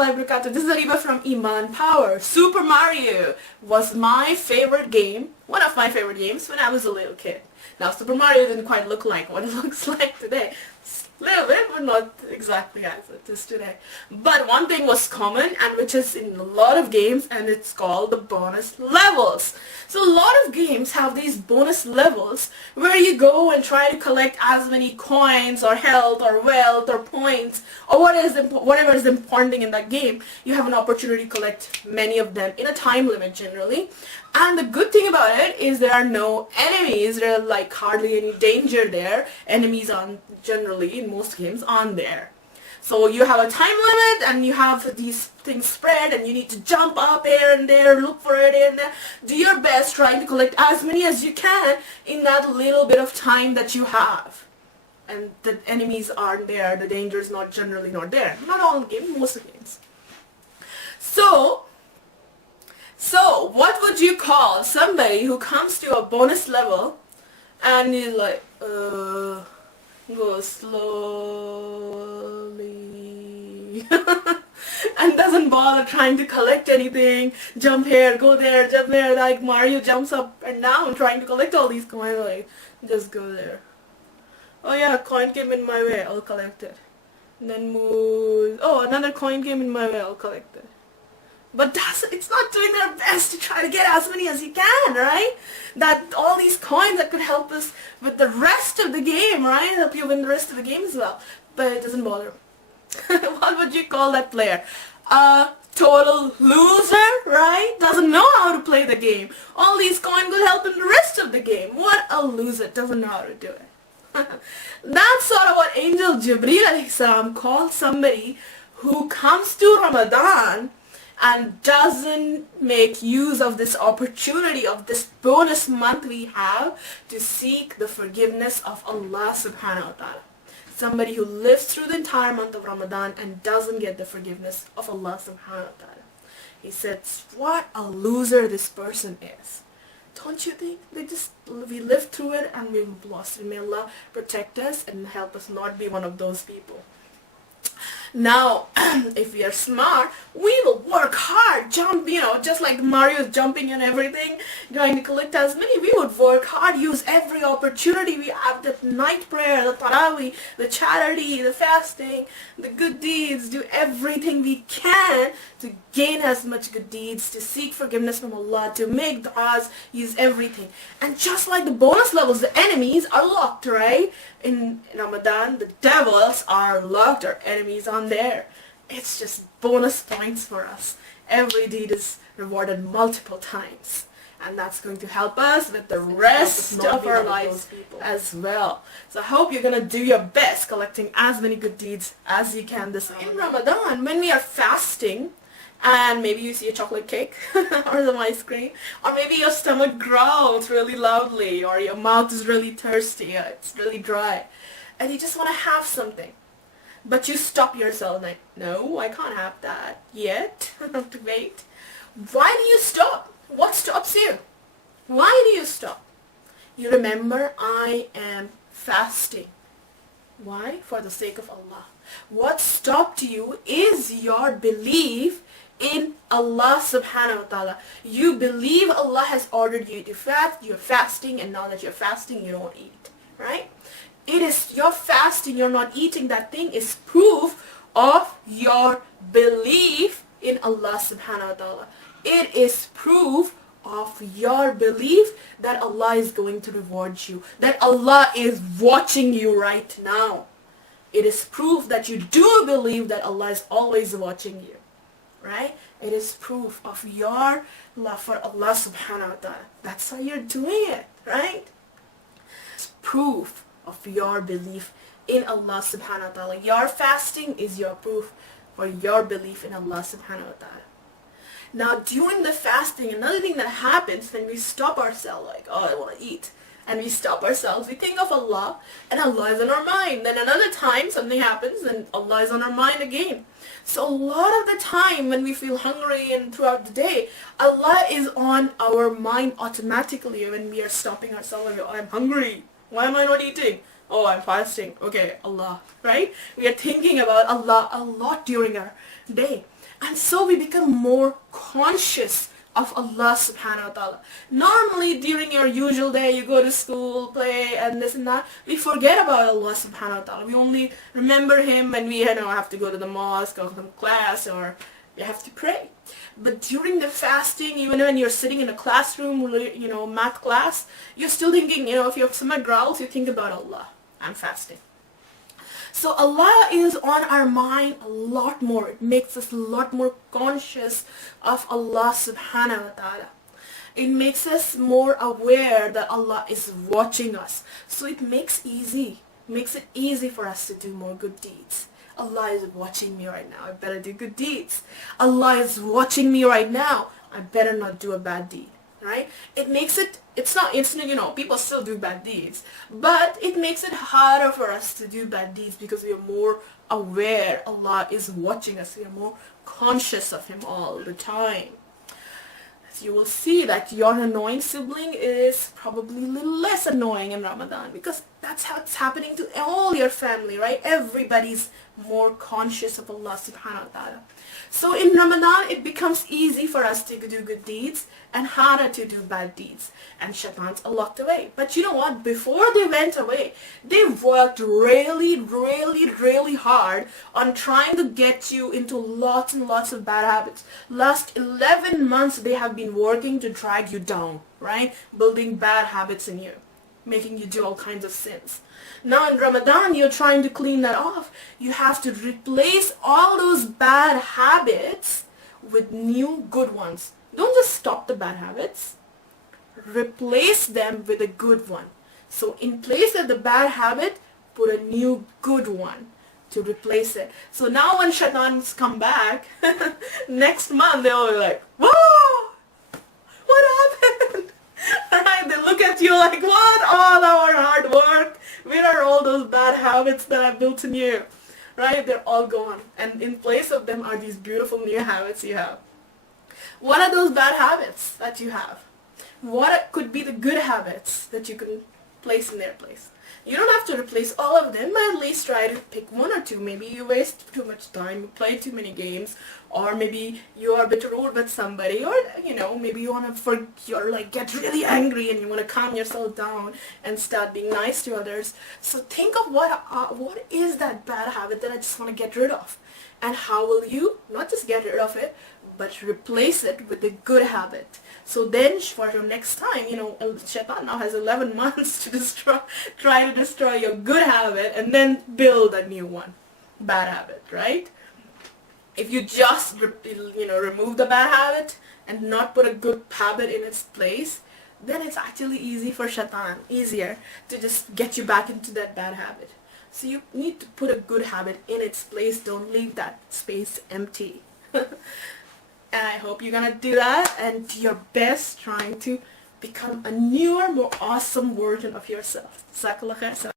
warahmatullahi wabarakatuh. This is Ariba from Iman Power. Super Mario was my favorite game, one of my favorite games when I was a little kid. Now Super Mario didn't quite look like what it looks like today. A little bit, but not exactly as it is today. But one thing was common, and which is in a lot of games, and it's called the bonus levels. So a lot of games have these bonus levels where you go and try to collect as many coins or health or wealth or points or whatever is important in that game. You have an opportunity to collect many of them in a time limit generally. And the good thing about it is there are no enemies. There are like hardly any danger there. Enemies aren't generally in most games on there. So you have a time limit and you have these things spread and you need to jump up here and there, look for it here and there. Do your best trying to collect as many as you can in that little bit of time that you have. And the enemies aren't there, the danger is generally not there. Not all games, most of the games. So what would you call somebody who comes to a bonus level and is like, go slowly and doesn't bother trying to collect anything, jump here, go there, jump there, like Mario jumps up and down trying to collect all these coins, like, just go there. Oh yeah, a coin came in my way, I'll collect it. And then move, oh, another coin came in my way, I'll collect it. But it's not doing their best to try to get as many as you can, right? That all these coins that could help us with the rest of the game, right? Help you win the rest of the game as well. But it doesn't bother. What would you call that player? A total loser, right? Doesn't know how to play the game. All these coins could help in the rest of the game. What a loser. Doesn't know how to do it. That's sort of what Angel Jibreel alayhi salam called somebody who comes to Ramadan and doesn't make use of this opportunity of this bonus month we have to seek the forgiveness of Allah subhanahu wa ta'ala. Somebody who lives through the entire month of Ramadan and doesn't get the forgiveness of Allah subhanahu wa ta'ala. He says, what a loser this person is. Don't you think? We lived through it and we've lost it. May Allah protect us and help us not be one of those people. Now, if we are smart, we will work hard, jump, just like Mario is jumping and everything, trying to collect as many. We would work hard, use every opportunity we have, the night prayer, the tarawih, the charity, the fasting, the good deeds, do everything we can to gain as much good deeds, to seek forgiveness from Allah, to make du'as, use everything. And just like the bonus levels, the enemies are locked, right? In Ramadan, the devils are locked, our enemies on there. It's just bonus points for us. Every deed is rewarded multiple times. And that's going to help us with the rest of our lives as well. So I hope you're going to do your best collecting as many good deeds as you can this in Ramadan. When we are fasting, and maybe you see a chocolate cake or some ice cream, or maybe your stomach growls really loudly, or your mouth is really thirsty, or it's really dry, and you just want to have something. But you stop yourself like, no, I can't have that yet. I have to wait. Why do you stop? What stops you? Why do you stop? You remember, I am fasting. Why? For the sake of Allah. What stopped you is your belief in Allah subhanahu wa ta'ala. You believe Allah has ordered you to fast, you're fasting, and now that you're fasting, you don't eat. Right? It is your fasting, you're not eating, that thing is proof of your belief in Allah subhanahu wa ta'ala. It is proof of your belief that Allah is going to reward you, that Allah is watching you right now. It is proof that you do believe that Allah is always watching you. Right? It is proof of your love for Allah subhanahu wa ta'ala. That's why you're doing it, right? It's proof of your belief in Allah subhanahu wa ta'ala. Your fasting is your proof for your belief in Allah subhanahu wa ta'ala. Now during the fasting, another thing that happens when we stop ourselves, like, oh, I want to eat, and we stop ourselves, we think of Allah, and Allah is on our mind. Then another time something happens and Allah is on our mind again. So a lot of the time when we feel hungry and throughout the day, Allah is on our mind automatically when we are stopping ourselves. Like, oh, I'm hungry. Why am I not eating? Oh, I'm fasting. Okay, Allah, right? We are thinking about Allah a lot during our day. And so we become more conscious of Allah subhanahu wa ta'ala. Normally during your usual day, you go to school, play, and this and that, we forget about Allah subhanahu wa ta'ala. We only remember Him when we have to go to the mosque or some class, or you have to pray. But during the fasting, even when you're sitting in a classroom, math class, you're still thinking, if you have stomach growls, you think about Allah. I'm fasting. So Allah is on our mind a lot more. It makes us a lot more conscious of Allah subhanahu wa ta'ala. It makes us more aware that Allah is watching us. So it makes it easy for us to do more good deeds. Allah is watching me right now. I better do good deeds. Allah is watching me right now. I better not do a bad deed. Right? It's not instant, people still do bad deeds, but it makes it harder for us to do bad deeds because we are more aware Allah is watching us. We are more conscious of Him all the time. So you will see that your annoying sibling is probably a little less annoying in Ramadan, because that's how it's happening to all your family, right? Everybody's more conscious of Allah subhanahu wa ta'ala. So in Ramadan, it becomes easy for us to do good deeds and harder to do bad deeds. And shaitans are locked away. But you know what? Before they went away, they worked really, really, really hard on trying to get you into lots and lots of bad habits. Last 11 months, they have been working to drag you down, right? Building bad habits in you, making you do all kinds of sins. Now in Ramadan, you're trying to clean that off. You have to replace all those bad habits with new good ones. Don't just stop the bad habits. Replace them with a good one. So in place of the bad habit, put a new good one to replace it. So now when shaitans come back, next month they'll be like, whoa! What happened? Right? They look at you like, what? All our hard work. Where are all those bad habits that I built in you? Right? They're all gone. And in place of them are these beautiful new habits you have. What are those bad habits that you have? What could be the good habits that you can place in their place? You don't have to replace all of them, but at least try to pick one or two. Maybe you waste too much time, you play too many games, or maybe you are a bit rude with somebody, or maybe you want to get really angry and you want to calm yourself down and start being nice to others. So think of what is that bad habit that I just want to get rid of, and how will you not just get rid of it, but replace it with a good habit. So then for your next time, Shaitan now has 11 months to try to destroy your good habit and then build a new one, bad habit, right? If you just remove the bad habit and not put a good habit in its place, then it's actually easier to just get you back into that bad habit. So you need to put a good habit in its place. Don't leave that space empty. And I hope you're gonna do that and do your best trying to become a newer, more awesome version of yourself. Jazakallah khair.